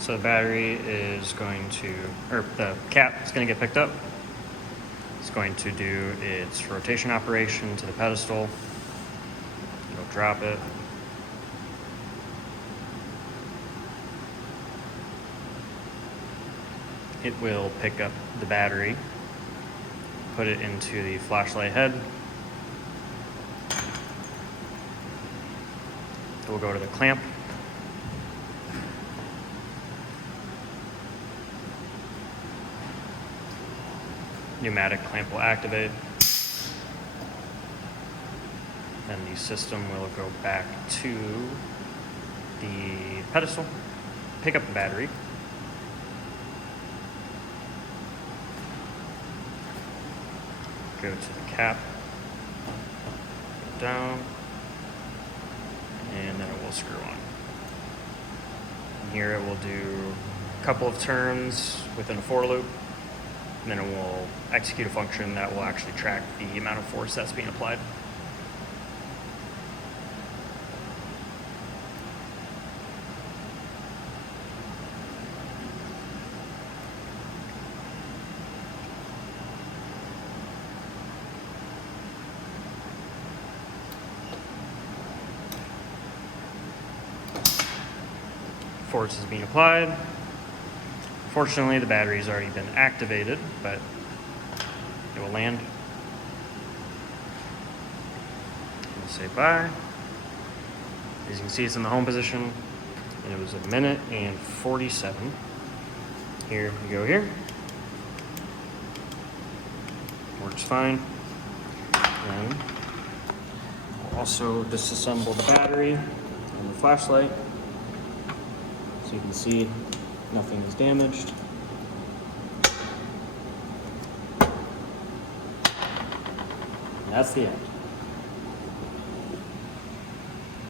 So the battery is going to, or the cap is going to get picked up. It's going to do its rotation operation to the pedestal. It'll drop it. It will pick up the battery, put it into the flashlight head. It will go to the clamp. Pneumatic clamp will activate. Then the system will go back to the pedestal, pick up the battery. Go to the cap, down, and then it will screw on. And here it will do a couple of turns within a for loop, and then it will execute a function that will actually track the amount of force that's being applied. Force is being applied. Fortunately, the battery's already been activated, but it will land. We'll say bye. As you can see, it's in the home position, and it was 1 minute and 47. Here we go here. Works fine. Then we'll also disassemble the battery and the flashlight. So you can see nothing is damaged. And that's the end.